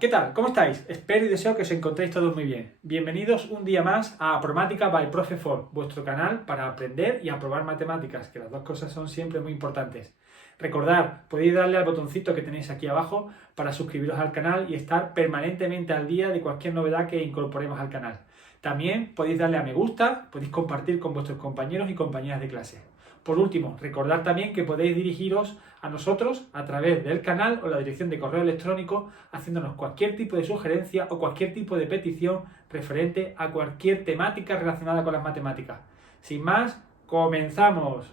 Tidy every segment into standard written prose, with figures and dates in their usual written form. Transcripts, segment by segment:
¿qué tal? ¿Cómo estáis? Espero y deseo que os encontréis todos muy bien. Bienvenidos un día más a Apromática by Profe For, vuestro canal para aprender y aprobar matemáticas, que las dos cosas son siempre muy importantes. Recordad, podéis darle al botoncito que tenéis aquí abajo para suscribiros al canal y estar permanentemente al día de cualquier novedad que incorporemos al canal. También podéis darle a me gusta, podéis compartir con vuestros compañeros y compañeras de clase. Por último, recordad también que podéis dirigiros a nosotros a través del canal o la dirección de correo electrónico haciéndonos cualquier tipo de sugerencia o cualquier tipo de petición referente a cualquier temática relacionada con las matemáticas. Sin más, comenzamos.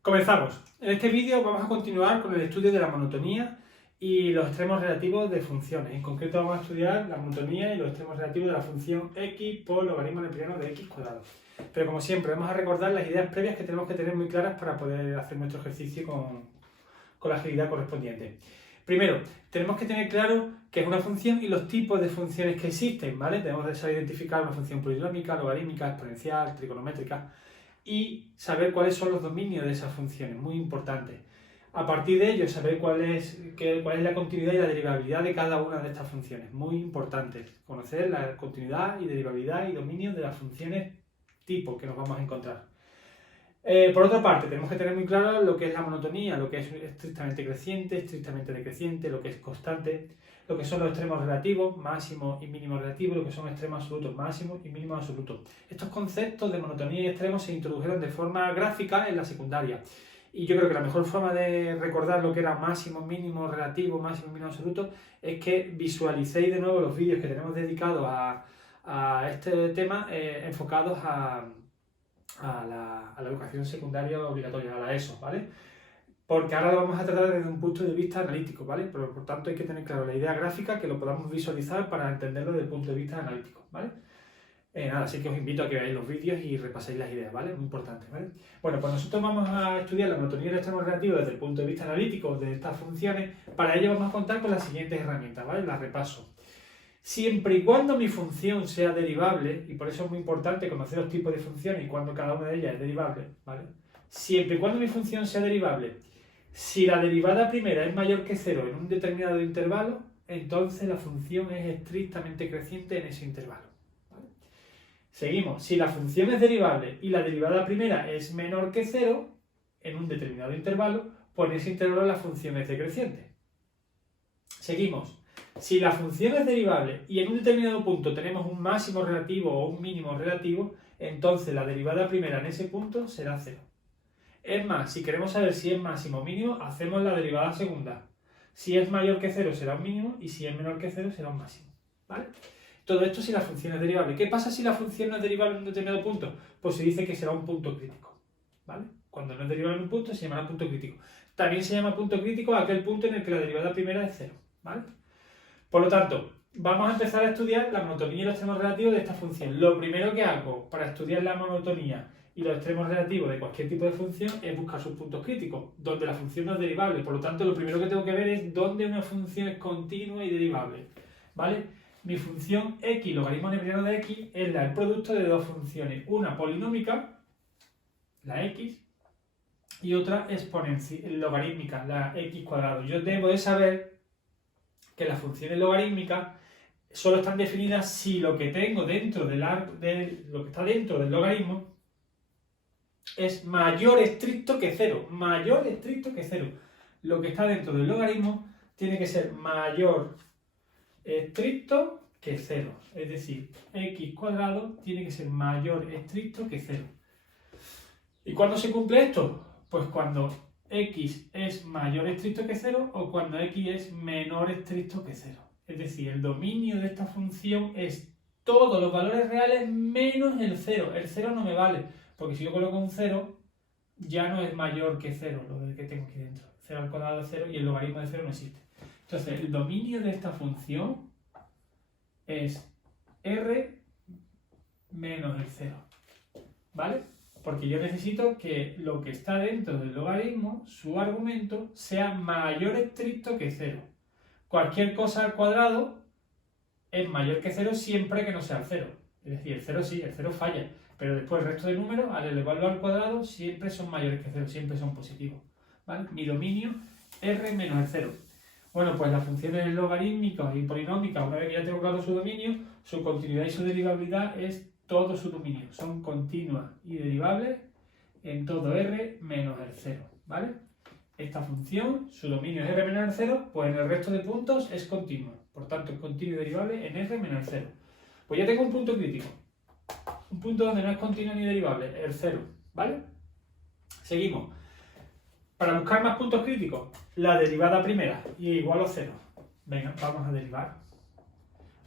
Comenzamos. En este vídeo vamos a continuar con el estudio de la monotonía y los extremos relativos de funciones. En concreto vamos a estudiar la monotonía y los extremos relativos de la función x por logaritmo neperiano de x cuadrado. Pero como siempre, vamos a recordar las ideas previas que tenemos que tener muy claras para poder hacer nuestro ejercicio con la agilidad correspondiente. Primero, tenemos que tener claro qué es una función y los tipos de funciones que existen, ¿vale? Debemos de saber identificar una función polinómica, logarítmica, exponencial, trigonométrica y saber cuáles son los dominios de esas funciones, muy importante. A partir de ello, saber cuál es la continuidad y la derivabilidad de cada una de estas funciones, muy importante. Conocer la continuidad y derivabilidad y dominio de las funciones tipo que nos vamos a encontrar. Por otra parte, tenemos que tener muy claro lo que es la monotonía, lo que es estrictamente creciente, estrictamente decreciente, lo que es constante, lo que son los extremos relativos, máximo y mínimo relativo, lo que son extremos absolutos, máximo y mínimo absoluto. Estos conceptos de monotonía y extremos se introdujeron de forma gráfica en la secundaria. Y yo creo que la mejor forma de recordar lo que era máximo, mínimo relativo, máximo y mínimo absoluto es que visualicéis de nuevo los vídeos que tenemos dedicados a este tema enfocados a la educación secundaria obligatoria, a la ESO, ¿vale? Porque ahora lo vamos a tratar desde un punto de vista analítico, ¿vale? Pero por tanto hay que tener claro la idea gráfica, que lo podamos visualizar para entenderlo desde el punto de vista analítico, ¿vale? Nada, así que os invito a que veáis los vídeos y repaséis las ideas, ¿vale? Muy importante, ¿vale? Bueno, pues nosotros vamos a estudiar la monotonía y el extremo relativo desde el punto de vista analítico de estas funciones. Para ello vamos a contar con las siguientes herramientas, ¿vale? Las repaso. Siempre y cuando mi función sea derivable, y por eso es muy importante conocer los tipos de funciones y cuando cada una de ellas es derivable, ¿vale? Siempre y cuando mi función sea derivable, si la derivada primera es mayor que 0 en un determinado intervalo, entonces la función es estrictamente creciente en ese intervalo, ¿vale? Seguimos. Si la función es derivable y la derivada primera es menor que 0 en un determinado intervalo, pues en ese intervalo la función es decreciente. Seguimos. Si la función es derivable y en un determinado punto tenemos un máximo relativo o un mínimo relativo, entonces la derivada primera en ese punto será 0. Es más, si queremos saber si es máximo o mínimo, hacemos la derivada segunda. Si es mayor que 0 será un mínimo y si es menor que 0 será un máximo, ¿vale? Todo esto si la función es derivable. ¿Qué pasa si la función no es derivable en un determinado punto? Pues se dice que será un punto crítico, ¿vale? Cuando no es derivable en un punto se llamará punto crítico. También se llama punto crítico aquel punto en el que la derivada primera es 0, ¿vale? Por lo tanto, vamos a empezar a estudiar la monotonía y los extremos relativos de esta función. Lo primero que hago para estudiar la monotonía y los extremos relativos de cualquier tipo de función es buscar sus puntos críticos, donde la función no es derivable. Por lo tanto, lo primero que tengo que ver es dónde una función es continua y derivable, ¿vale? Mi función x, logaritmo neperiano de x, es el producto de dos funciones. Una polinómica, la x, y otra logarítmica, la x cuadrado. Yo debo de saber que las funciones logarítmicas solo están definidas si lo que tengo dentro lo que está dentro del logaritmo es mayor estricto que 0. Mayor estricto que 0. Lo que está dentro del logaritmo tiene que ser mayor estricto que 0. Es decir, x cuadrado tiene que ser mayor estricto que 0. ¿Y cuándo se cumple esto? Pues cuando x es mayor estricto que 0 o cuando x es menor estricto que 0. Es decir, el dominio de esta función es todos los valores reales menos el 0. El 0 no me vale, porque si yo coloco un 0, ya no es mayor que 0 lo que tengo aquí dentro. 0 al cuadrado es 0 y el logaritmo de 0 no existe. Entonces, el dominio de esta función es r menos el 0. ¿Vale? Porque yo necesito que lo que está dentro del logaritmo, su argumento, sea mayor estricto que 0. Cualquier cosa al cuadrado es mayor que 0 siempre que no sea el 0. Es decir, el 0 sí, el 0 falla. Pero después el resto de números, al elevarlo al cuadrado, siempre son mayores que 0, siempre son positivos. ¿Vale? Mi dominio R menos el 0. Bueno, pues las funciones logarítmicas y polinómicas, una vez que ya tengo claro su dominio, su continuidad y su derivabilidad es todo su dominio. Son continuas y derivables en todo R menos el 0. ¿Vale? Esta función, su dominio es R menos el 0, pues en el resto de puntos es continua. Por tanto, es continuo y derivable en R menos el 0. Pues ya tengo un punto crítico. Un punto donde no es continuo ni derivable, el 0. ¿Vale? Seguimos. Para buscar más puntos críticos, la derivada primera y igual a 0. Venga, vamos a derivar.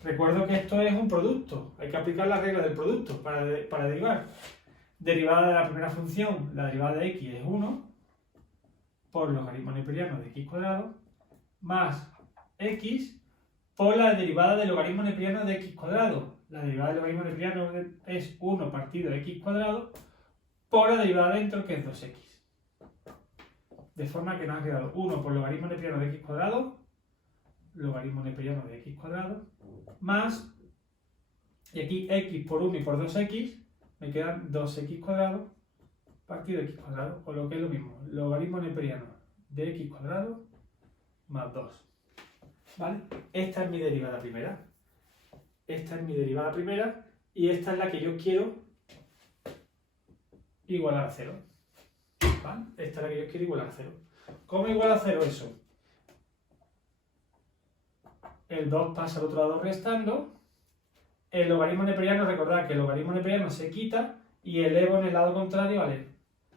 Recuerdo que esto es un producto. Hay que aplicar las reglas del producto para derivar. Derivada de la primera función, la derivada de x es 1 por logaritmo neperiano de x cuadrado más x por la derivada del logaritmo neperiano de x cuadrado. La derivada del logaritmo neperiano es 1 partido de x cuadrado por la derivada dentro, que es 2x. De forma que nos ha quedado 1 por logaritmo neperiano de x cuadrado, logaritmo neperiano de x cuadrado, más, y aquí x por 1 y por 2x, me quedan 2x cuadrado partido de x cuadrado, o lo que es lo mismo, logaritmo neperiano de x cuadrado más 2. ¿Vale? Esta es mi derivada primera. Esta es mi derivada primera y esta es la que yo quiero igualar a 0. ¿Vale? Esta es la que yo quiero igualar a 0. ¿Cómo iguala a 0 eso? El 2 pasa al otro lado restando. El logaritmo neperiano, recordad que el logaritmo neperiano se quita y elevo en el lado contrario al e.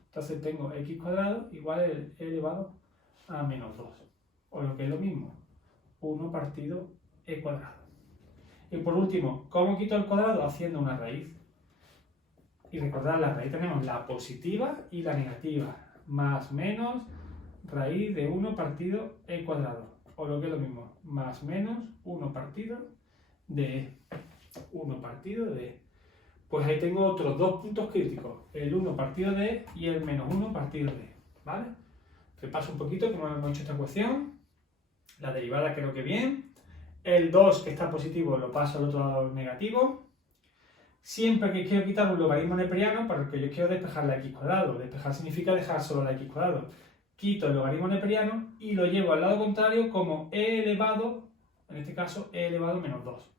Entonces tengo x cuadrado igual a e elevado a menos 2. O lo que es lo mismo, 1 partido e cuadrado. Y por último, ¿cómo quito el cuadrado? Haciendo una raíz. Y recordad, la raíz tenemos la positiva y la negativa. Más menos raíz de 1 partido e cuadrado. O lo que es lo mismo, más menos 1 partido de e. 1 partido de e. Pues ahí tengo otros dos puntos críticos. El 1 partido de e y el menos 1 partido de e. ¿Vale? Repaso un poquito cómo hemos hecho esta ecuación. La derivada creo que bien. El 2 que está positivo lo paso al otro lado negativo. Siempre que quiero quitar un logaritmo neperiano, para el que yo quiero despejar la x cuadrado. Despejar significa dejar solo la x cuadrado. Quito el logaritmo neperiano y lo llevo al lado contrario como e elevado, en este caso e elevado a menos 2.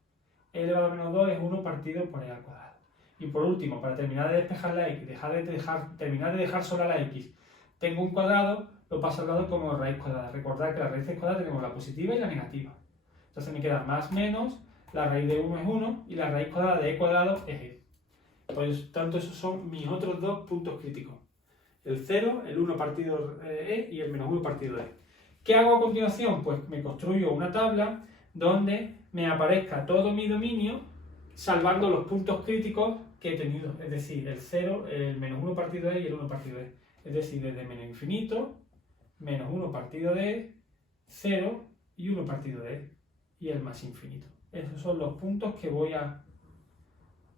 E elevado a menos 2 es 1 partido por e al cuadrado. Y por último, para terminar de despejar la x, terminar de dejar sola la x, tengo un cuadrado, lo paso al lado como raíz cuadrada. Recordad que la raíz cuadrada tenemos la positiva y la negativa. Entonces me queda más menos, la raíz de 1 es 1 y la raíz cuadrada de e cuadrado es e. Por tanto, esos son mis otros dos puntos críticos. El 0, el 1 partido e y el menos 1 partido e. ¿Qué hago a continuación? Pues me construyo una tabla donde me aparezca todo mi dominio salvando los puntos críticos que he tenido. Es decir, el 0, el menos 1 partido e y el 1 partido e. Es decir, desde menos infinito, menos 1 partido de e, 0 y 1 partido de e. Y el más infinito. Esos son los puntos que voy a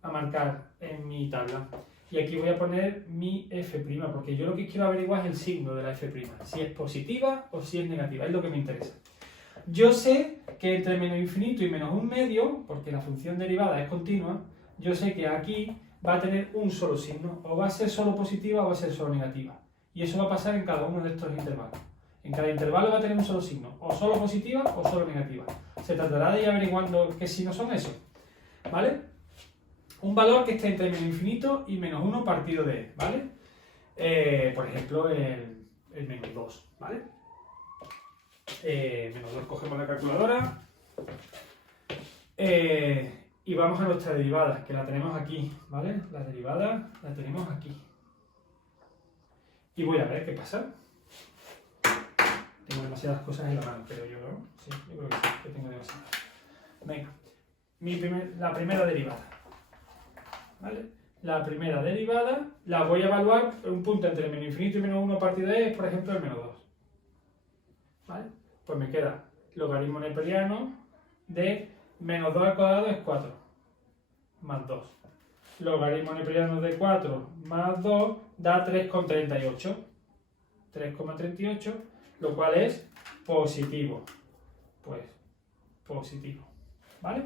marcar en mi tabla. Y aquí voy a poner mi f', porque yo lo que quiero averiguar es el signo de la f', si es positiva o si es negativa, es lo que me interesa. Yo sé que entre menos infinito y menos un medio, porque la función derivada es continua, yo sé que aquí va a tener un solo signo, o va a ser solo positiva o va a ser solo negativa. Y eso va a pasar en cada uno de estos intervalos. En cada intervalo va a tener un solo signo, o solo positiva o solo negativa. Se tratará de ir averiguando qué signos son esos, ¿vale? Un valor que esté entre menos infinito y menos 1 partido de e, ¿vale? Por ejemplo, el menos 2, ¿vale? Menos 2, cogemos la calculadora y vamos a nuestra derivada, que la tenemos aquí, ¿vale? La derivada la tenemos aquí. Y voy a ver qué pasa. Tengo demasiadas cosas en la mano, pero yo creo, sí, yo creo que sí, que tengo demasiadas. Venga, la primera derivada. ¿Vale? La primera derivada la voy a evaluar en un punto entre menos infinito y menos 1 partido de e, por ejemplo, el menos 2. ¿Vale? Pues me queda logaritmo neperiano de menos 2 al cuadrado es 4, más 2. Logaritmo neperiano de 4 más 2 da 3,38. 3,38, lo cual es positivo. Pues, positivo. ¿Vale?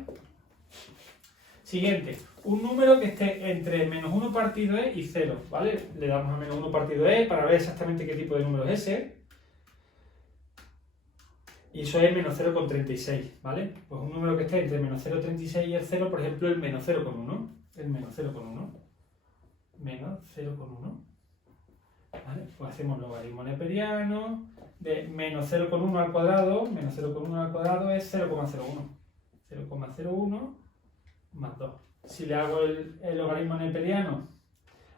Siguiente, un número que esté entre menos 1 partido e y 0, ¿vale? Le damos a menos 1 partido e para ver exactamente qué tipo de número es ese. Y eso es menos 0,36, ¿vale? Pues un número que esté entre menos 0,36 y el 0, por ejemplo, el menos 0,1. El menos 0,1. Menos 0,1. ¿Vale? Pues hacemos logaritmo neperiano de menos 0,1 al cuadrado. Menos 0,1 al cuadrado es 0,01. 0,01 más 2. Si le hago el logaritmo neperiano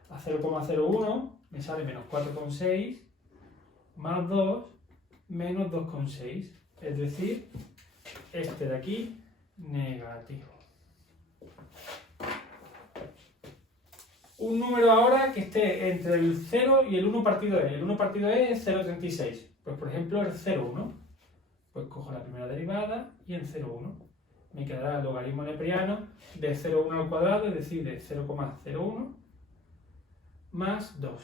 a 0,01, me sale menos 4,6 más 2 menos 2,6. Es decir, este de aquí, negativo. Un número ahora que esté entre el 0 y el 1 partido e. El 1 partido e es 0,36. Pues por ejemplo el 0,1. Pues cojo la primera derivada y el 0,1. Me quedará el logaritmo neperiano de 0,1 al cuadrado, es decir, de 0,01 más 2.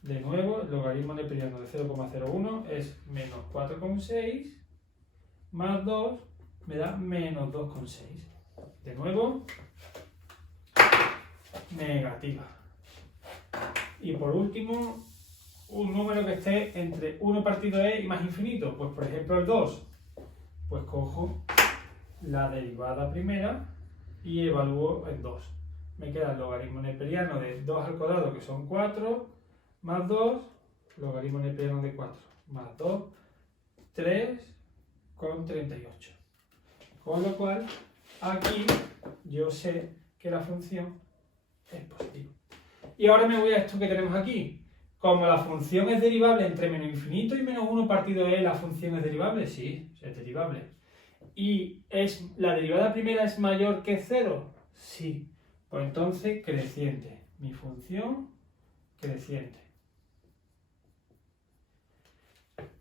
De nuevo, el logaritmo neperiano de 0,01 es menos 4,6 más 2 me da menos 2,6. De nuevo, negativa. Y por último, un número que esté entre 1 partido e y más infinito. Pues por ejemplo el 2. Pues cojo la derivada primera y evalúo el 2. Me queda el logaritmo neperiano de 2 al cuadrado, que son 4, más 2, logaritmo neperiano de 4, más 2, 3,38. Con lo cual, aquí yo sé que la función es positiva. Y ahora me voy a esto que tenemos aquí. Como la función es derivable entre menos infinito y menos 1 partido e, ¿la función es derivable? Sí, es derivable. ¿Y la derivada primera es mayor que 0? Sí. Pues entonces, creciente. Mi función, creciente.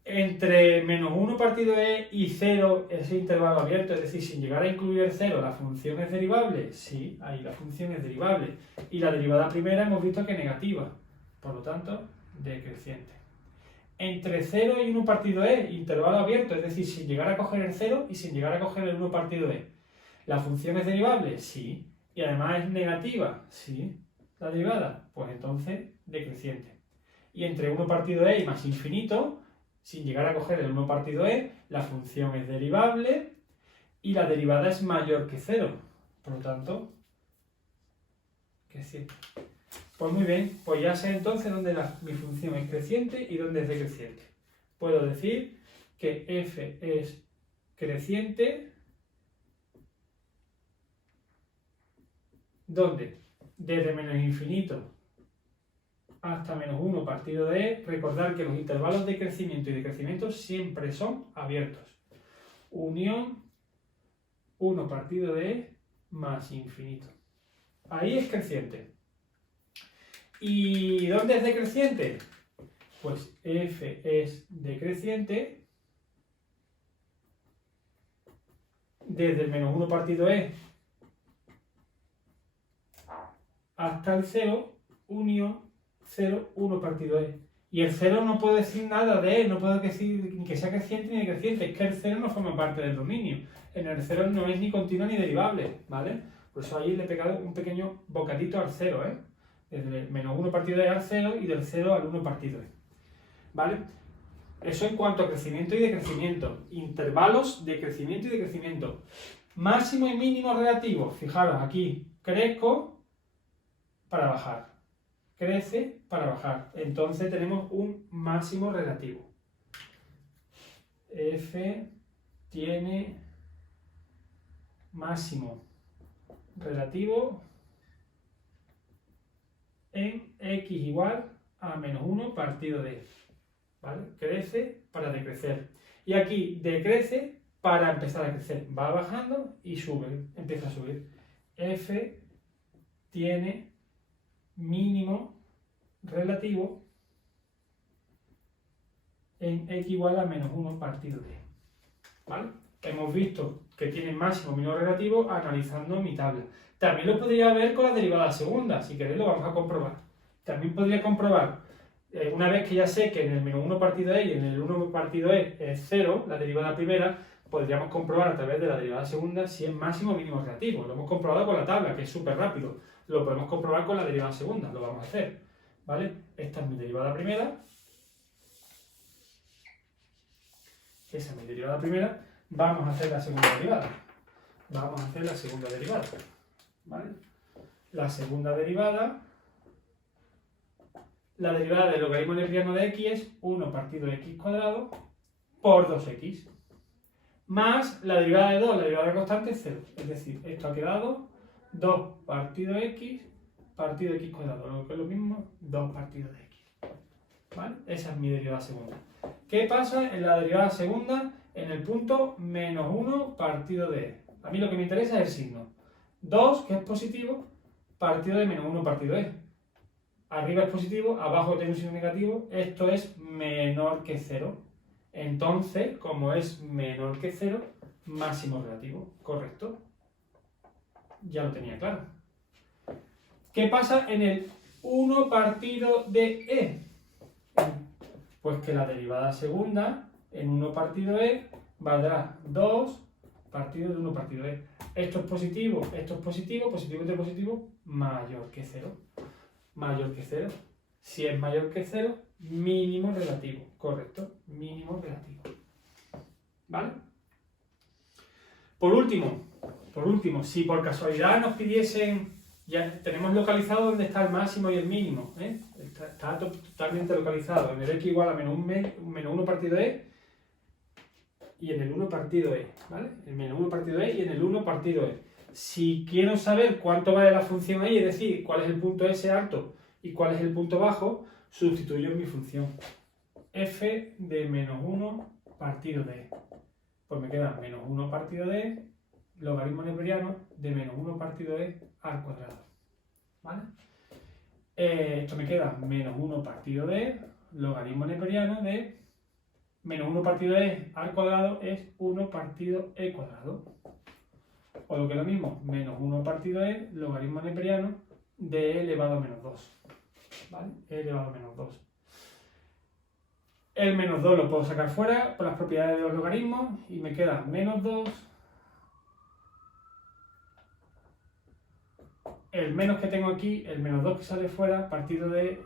Entre menos 1 partido e y 0, ese intervalo abierto, es decir, sin llegar a incluir el 0, ¿la función es derivable? Sí, ahí la función es derivable. Y la derivada primera hemos visto que es negativa. Por lo tanto, decreciente. Entre 0 y 1 partido e, intervalo abierto, es decir, sin llegar a coger el 0 y sin llegar a coger el 1 partido e. ¿La función es derivable? Sí. ¿Y además es negativa? Sí. ¿La derivada? Pues entonces, decreciente. Y entre 1 partido e y más infinito, sin llegar a coger el 1 partido e, la función es derivable y la derivada es mayor que 0. Por lo tanto, creciente. Pues muy bien, pues ya sé entonces dónde mi función es creciente y dónde es decreciente. Puedo decir que f es creciente, ¿dónde? Desde menos infinito hasta menos 1 partido de e. Recordar que los intervalos de crecimiento y decrecimiento siempre son abiertos. Unión 1 partido de e más infinito. Ahí es creciente. ¿Y dónde es decreciente? Pues f es decreciente desde el menos 1 partido e hasta el 0, unión 0, 1 partido e. Y el 0 no puedo decir nada de e, no puedo decir ni que sea creciente ni decreciente, es que el 0 no forma parte del dominio. En el 0 no es ni continua ni derivable, ¿vale? Por eso ahí le he pegado un pequeño bocadito al 0, ¿eh? Desde el menos 1 partido e al 0 y del 0 al 1 partido e. ¿Vale? Eso en cuanto a crecimiento y decrecimiento. Intervalos de crecimiento y decrecimiento. Máximo y mínimo relativos. Fijaros, aquí crezco para bajar. Crece para bajar. Entonces tenemos un máximo relativo. F tiene máximo relativo en x igual a menos 1 partido de e. ¿Vale? Crece para decrecer. Y aquí decrece para empezar a crecer. Va bajando y sube. Empieza a subir. F tiene mínimo relativo en x igual a menos 1 partido de e. ¿Vale? Hemos visto que tiene máximo mínimo relativo analizando mi tabla. También lo podría ver con la derivada segunda. Si queréis lo vamos a comprobar. También podría comprobar, una vez que ya sé que en el menos 1 partido e y en el 1 partido e es 0, la derivada primera, podríamos comprobar a través de la derivada segunda si es máximo o mínimo relativo. Lo hemos comprobado con la tabla, que es súper rápido. Lo podemos comprobar con la derivada segunda, lo vamos a hacer, ¿vale? Esta es mi derivada primera. Esa es mi derivada primera. Vamos a hacer la segunda derivada. Vamos a hacer la segunda derivada, ¿vale? La segunda derivada, la derivada del logaritmo neperiano de x es 1 partido de x cuadrado por 2x, más la derivada de 2, la derivada de la constante es 0. Es decir, esto ha quedado 2 partido x partido de x cuadrado, lo que es lo mismo, 2 partido de x, ¿vale? Esa es mi derivada segunda. ¿Qué pasa en la derivada segunda? En el punto menos 1 partido de e. A mí lo que me interesa es el signo. 2, que es positivo, partido de menos 1 partido de e. Arriba es positivo, abajo tiene un signo negativo, esto es menor que 0. Entonces, como es menor que 0, máximo relativo, ¿correcto? Ya lo tenía claro. ¿Qué pasa en el 1 partido de e? Pues que la derivada segunda en 1 partido e valdrá 2 partido de 1 partido e. Esto es positivo positivo entre positivo, mayor que 0. Mayor que 0. Si es mayor que 0, mínimo relativo, correcto, mínimo relativo. ¿Vale? Por último, si por casualidad nos pidiesen, ya tenemos localizado dónde está el máximo y el mínimo, ¿eh? Está totalmente localizado en el x igual a menos 1 partido e y en el 1 partido e, ¿vale? El menos 1 partido e y en el 1 partido e. Si quiero saber cuánto vale la función ahí, es decir, cuál es el punto S alto y cuál es el punto bajo, sustituyo en mi función. F de menos 1 partido de e. Pues me queda menos 1 partido de e, logaritmo neperiano de menos 1 partido de e al cuadrado. ¿Vale? Esto me queda menos 1 partido de e, logaritmo neperiano de menos 1 partido de e al cuadrado es 1 partido e cuadrado. O lo que es lo mismo, menos 1 partido de e, logaritmo neperiano de e elevado a menos 2. ¿Vale? E elevado a menos 2. El menos 2 lo puedo sacar fuera por las propiedades de los logaritmos y me queda menos 2. El menos que tengo aquí, el menos 2 que sale fuera, partido de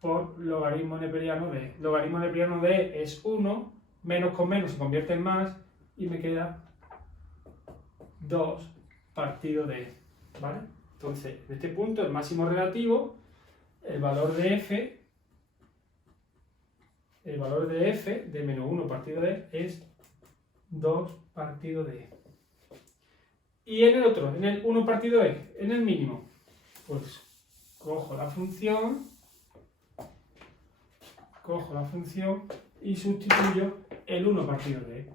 por logaritmo neperiano de e. Logaritmo neperiano de e es 1, menos con menos se convierte en más y me queda 2 partido de e. ¿Vale? Entonces, en este punto, el máximo relativo, el valor de f de menos 1 partido de e es 2 partido de e. Y en el otro, en el 1 partido de e, en el mínimo, pues cojo la función y sustituyo el 1 partido de e.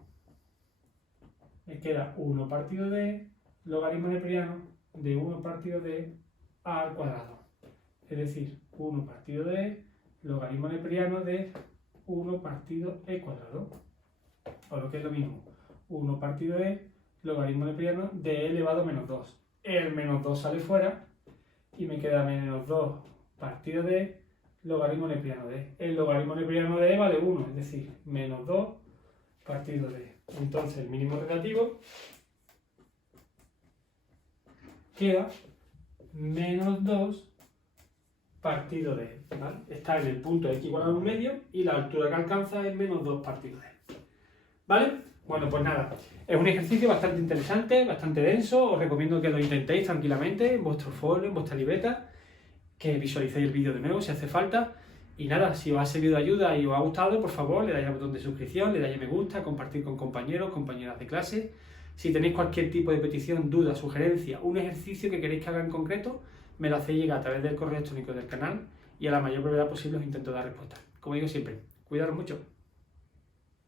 Me queda 1 partido de e, logaritmo neperiano de 1 partido de e al cuadrado. Es decir, 1 partido de e, logaritmo neperiano de 1 partido e cuadrado. O lo que es lo mismo, 1 partido de e, logaritmo neperiano de e elevado a menos 2. El menos 2 sale fuera y me queda menos 2 partido de e, logaritmo neperiano de e. El logaritmo neperiano de e vale 1, es decir, menos 2 partido de e. Entonces el mínimo relativo queda menos 2 partido de e, ¿vale? Está en el punto x igual a 1 medio y la altura que alcanza es menos 2 partido de e. ¿Vale? Bueno, pues nada, es un ejercicio bastante interesante, bastante denso, os recomiendo que lo intentéis tranquilamente en vuestro folio, en vuestra libreta, que visualicéis el vídeo de nuevo si hace falta. Y nada, si os ha servido de ayuda y os ha gustado, por favor, le dais al botón de suscripción, le dais a me gusta, compartir con compañeros, compañeras de clase. Si tenéis cualquier tipo de petición, duda, sugerencia, un ejercicio que queréis que haga en concreto, me lo hacéis llegar a través del correo electrónico del canal y a la mayor brevedad posible os intento dar respuesta. Como digo siempre, cuidaros mucho.